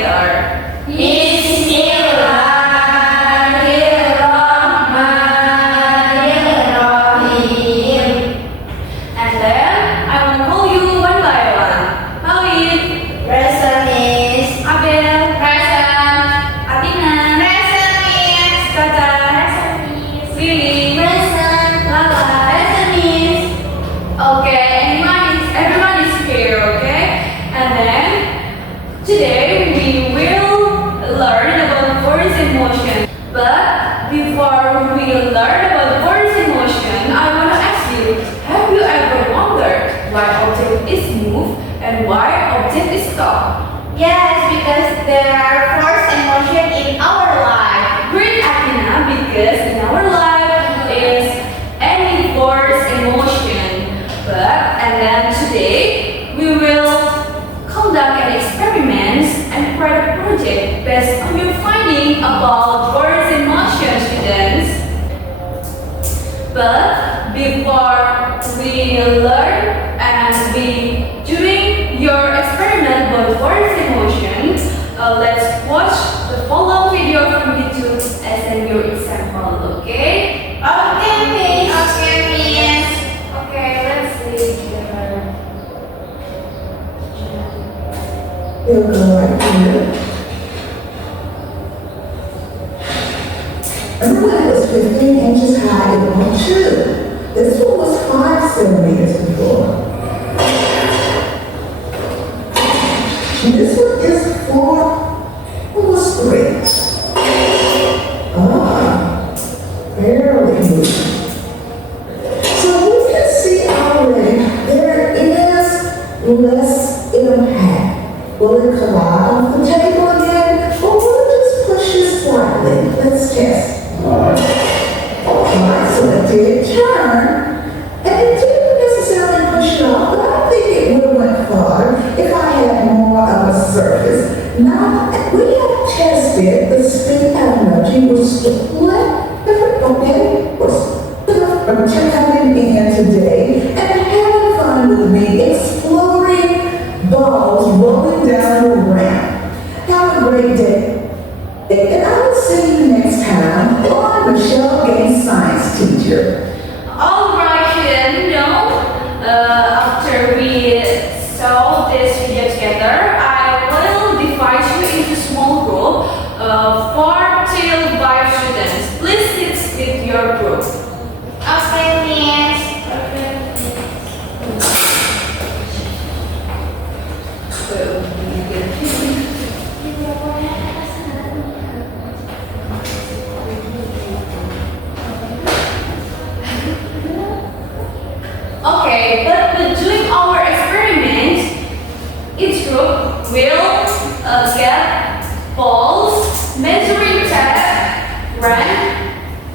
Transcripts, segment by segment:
together. Bismillahirrahmanirrahim. And then I will call you one by one. Mawid, Present, Miss. Abel, Present. Atina, Present, Miss. Tata, Present, Miss. Lily, Present. Lala. Present, Miss. Okay, everyone is here, okay? And then today we will learn about words in motion. But before we learn about words in motion, I want to ask you, have you ever wondered why object is move and why object is stop? Yes, because there are force and motion in our life. Great, Athena, because in our life is any force in motion. And then today we will conduct an experiment and write a project based on your finding about words in motion, students. But before we learn and we doing your experiment about words in motion, let's watch the following video from YouTube as a new example, okay? Okay, Miss. Okay, Miss. Okay, let's see. We'll go right here. And the leg was 15 inches high and on true. This one was 5 centimeters before. And this one is 4, almost 3. Barely moving. So we can see already there is less impact. Will it collide off the table again, or will it just push it slightly? Let's test. Alright, so it did turn, and it didn't necessarily push it off, but I think it would have went farther if I had more of a surface. Now, we have tested the speed of energy was split different, okay? Was coming in today and having fun with me exploring balls rolling down the ramp. Have a great day. And I will see you next time on Michelle Gaines Science Teacher. Alright, students, after we saw this video together, I will divide you into small group, 4 till 5 students. Please sit with your group. Okay, Miss. Okay, but doing our experiment, each group will get balls, measuring tape, pen,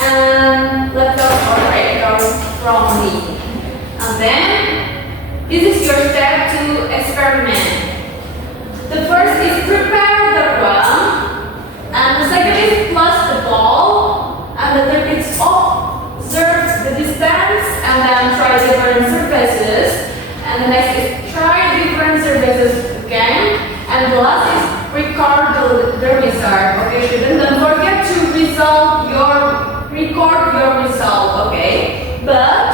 and laptop or radar from me. And then, this is your step to experiment. The first is prepare the run, and the second is plus the ball, and the third is observe the distance, and then try different surfaces, and the next is try different surfaces again, and the last is record the result. Okay, students, don't forget to record your result. Okay, but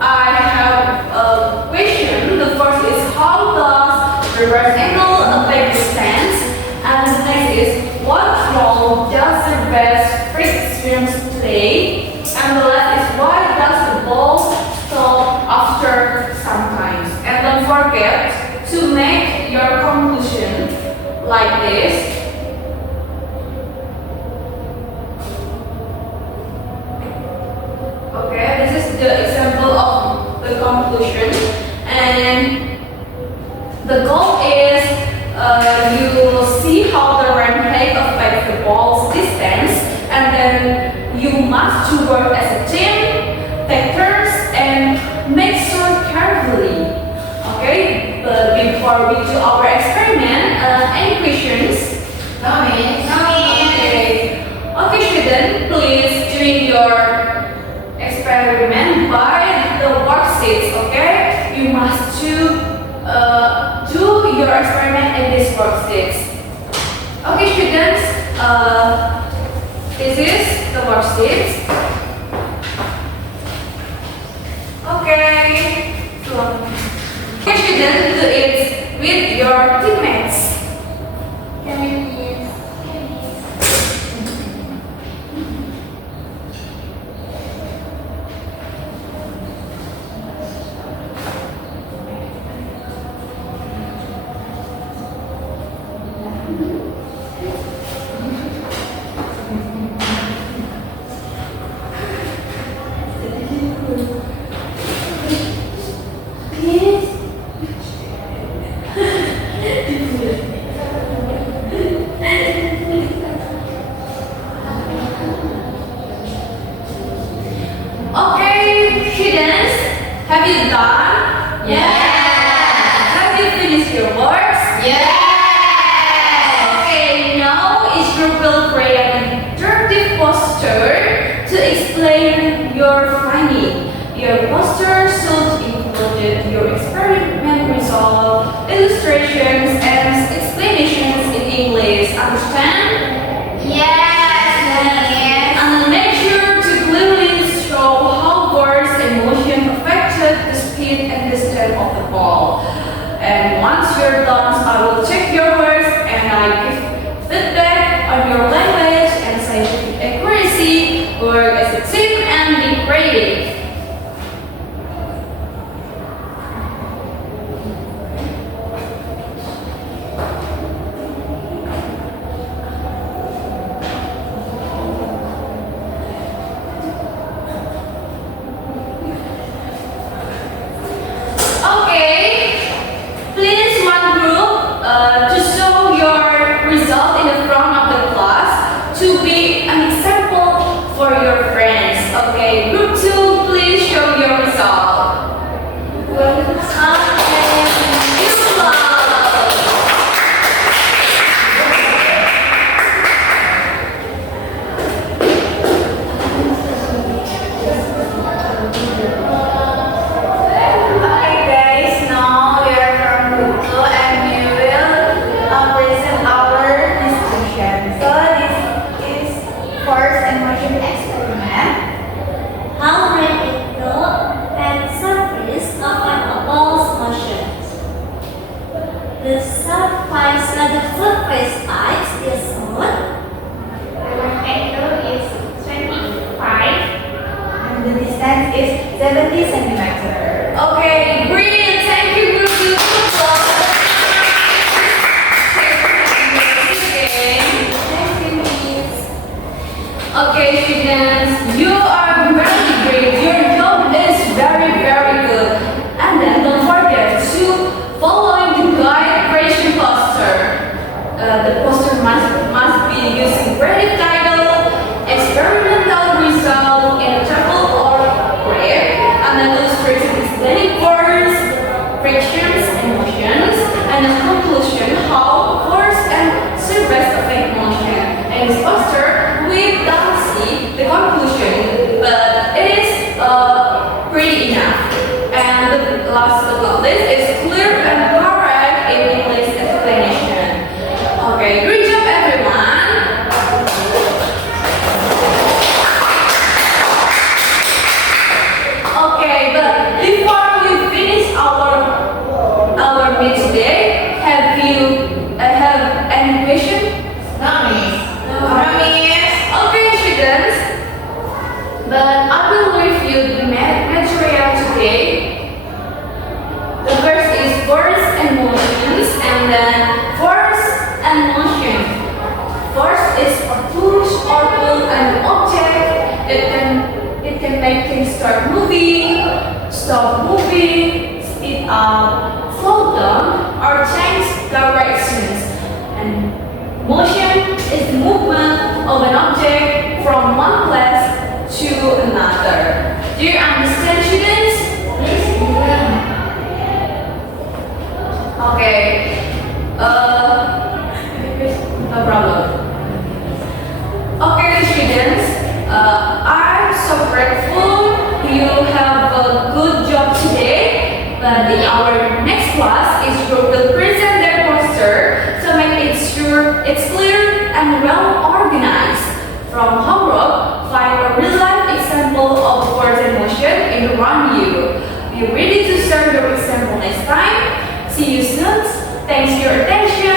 I have a question. The first is how does the reverse angle affect the stance, and the next is what role does the best friction play, and the last is why does the ball stop after sometimes. And don't forget to make your conclusion like this. Okay, this is the example of the conclusion, and the goal is you see how the rampage affects the ball's distance, and then you must to work as a team, take turns, and make sure carefully. Okay, but before we do our experiment, any questions? No, Miss. No, Miss. Okay. Okay, student, please do your experiment by the worksheets. Okay, you must do your experiment in this worksheets. Okay, students, this is the worksheets. Okay, okay, students, do it with your teammates. Can we please? Okay, students, have you done? Have you finished your works? Okay, now each group will create an interactive poster to explain your finding. Your poster should include your experiment result, illustrations, and explanations in English. Understand? Yes. And make sure to clearly show how words and motion affected the speed and distance of the ball. And once you're done, I will check your words and I give feedback on your language and scientific accuracy. Work as a team and be creative. Okay, please one group to show your result in the front of the class to be an example for your friends. Okay, group 2, please show your result. Okay guys, now we are from group 2 and we will present our discussion. So this is force and motion experiment. How rapid the and surface affect a ball's motion? The surface type is smooth. The angle is 25 and the distance is 70 centimeters. Okay, brilliant. Thank you, group 2. Okay, students, you are very great. Your job is very, very good. And then don't forget to follow the guide creation poster. The poster must be using creative title, experimental result, interval or graph, and then illustration explaining words, frictions, and motions, and a conclusion how force and surface affect motion. And this poster, we don't see the conclusion, but it is pretty enough. And the last but not least is clear and correct in English explanation. Okay, great job everyone. Okay, but before we finish our meet today, have you have any question? Promise. Okay, students. But I will review the material today. The first is force and motions, and then force and motion. Force is a push or pull an object. It can make things start moving, stop moving, speed up, slow down, or change directions. And motion is the movement of an object from one place to another. Do you understand, students? Okay. No problem. Okay, students. I'm so grateful you have a good job today. But in our next class, each group will present their poster. So it's clear and well organized. From homework, find a real-life example of words and motion in around you. Be ready to share your example next time. See you soon. Thanks for your attention.